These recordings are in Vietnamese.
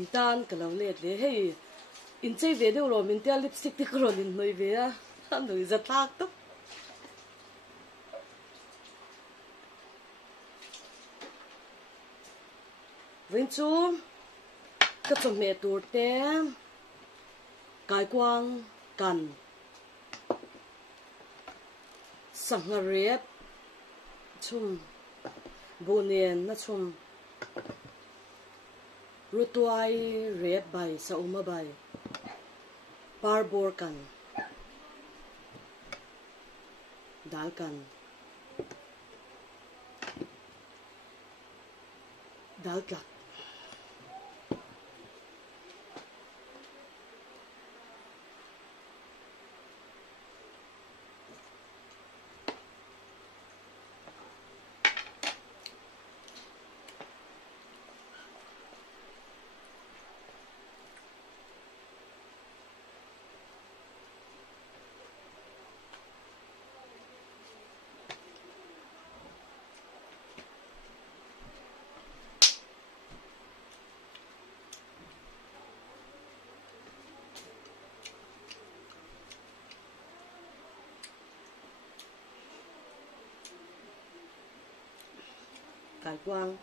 in tan ka lo let le hei in chei ve deuh lo min tia lipstick te kron in noi ve a noi za thak to vin chu ka chom me tur te kai kwang kan sangarep chum bunen na chum rutuai red bai sa uma bai parbor kan dal kan dal tlak Cải quang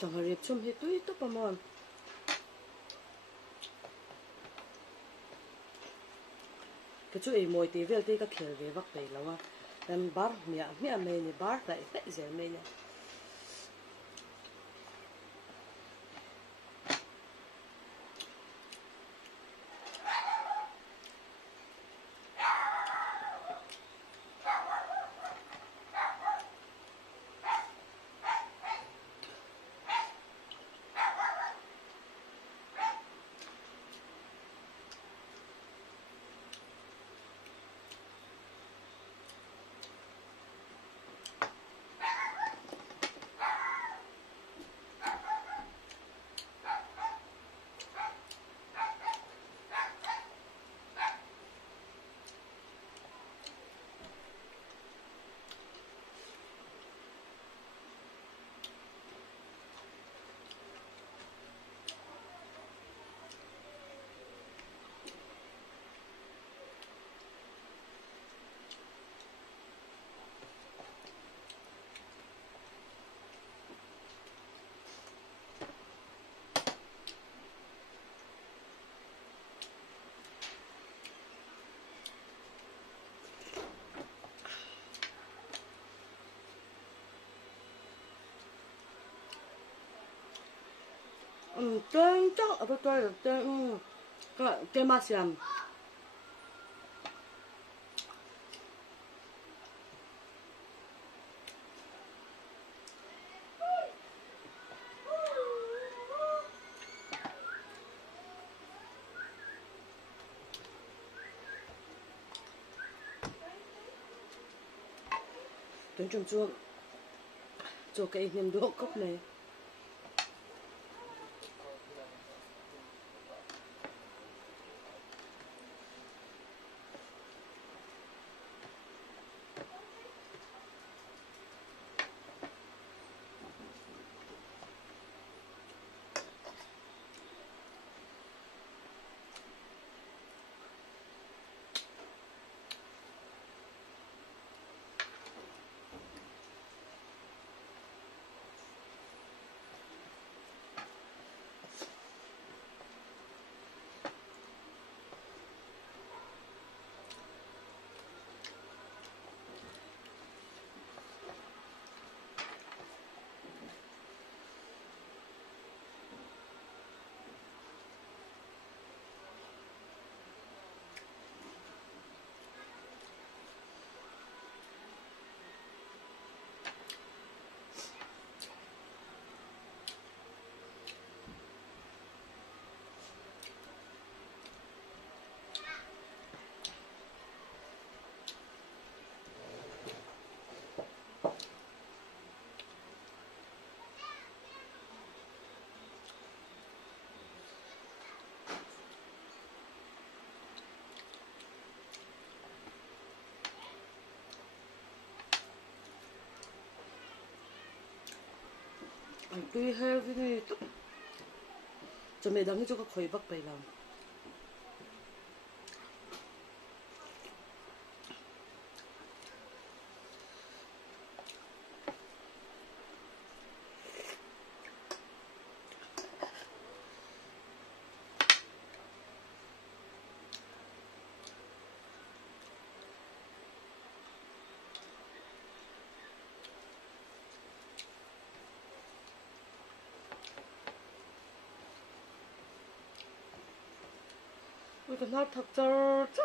sangarep chum he tui to pamon cái chỗ ấy mồi tí về tí các kiểu về vắt tẩy lâu à làm bar mía mía mê này bar lại phải dễ mê này 짠 짠 아빠 짠 짠 cái 맛이 안 좀 줘 cái niềm đũa cốc này tui her vi tu cho mẹ đăng cho cái khói bắc bay làm ui cái nào thật giờ chứ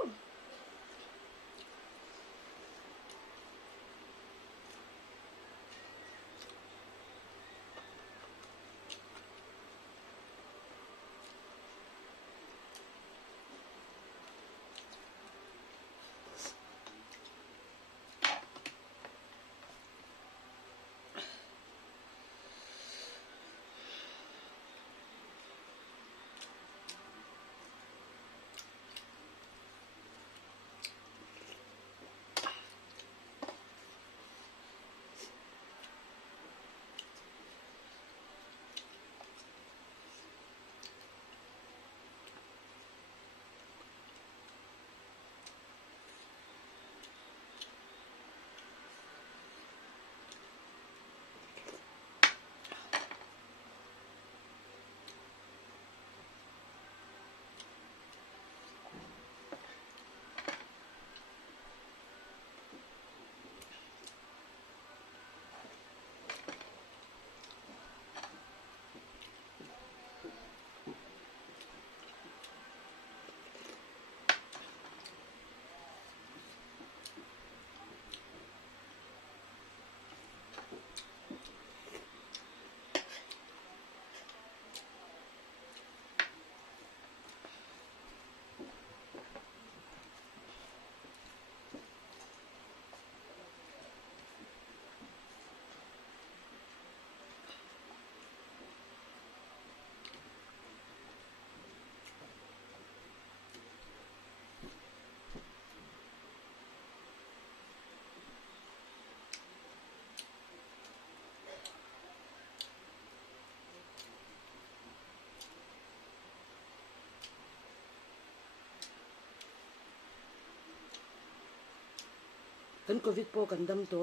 kan covid po kan dam to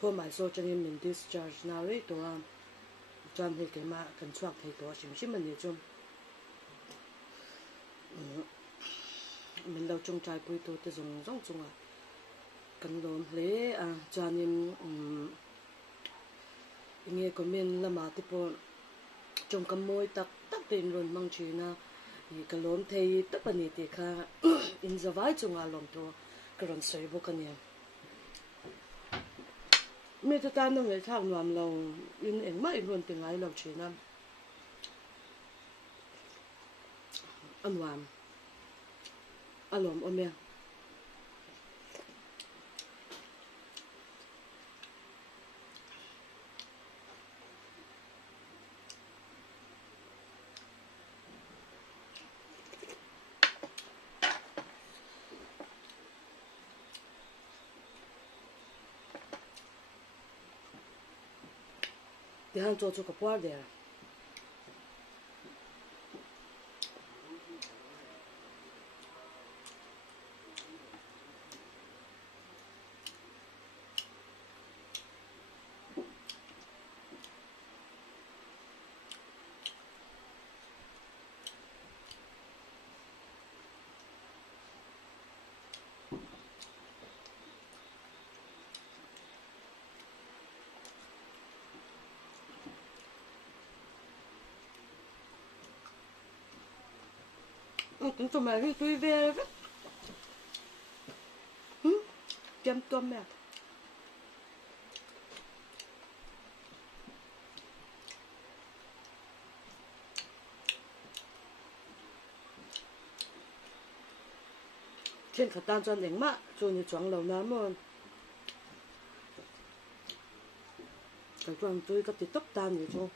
home isolation min discharge na re to chan he ke ma kan chuak thei to sim ani chum min lo chung chai pui to te zong zong chunga kan lom hle chanin nge comment lama ti po chung kam moi tak tak tin ron mang china i kalom thei tapani te kha in zawai chunga lom to karon soi bo kan ya me ta tan nge thak nuam lo in eng mai ron te ngai lo china anwam alom omya để han cho cái quả đấy tính tụi mày đi tôi về đấy chăm tôm mẹ trên khả tan cho đánh mạ cho như choáng lầu nám mà cái choáng tôi có tí tóc tan vậy thôi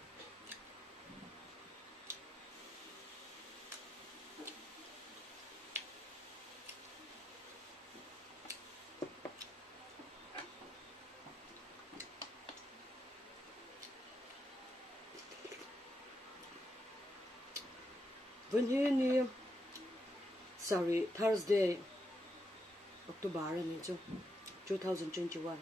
When he ni sorry Thursday October ni 2021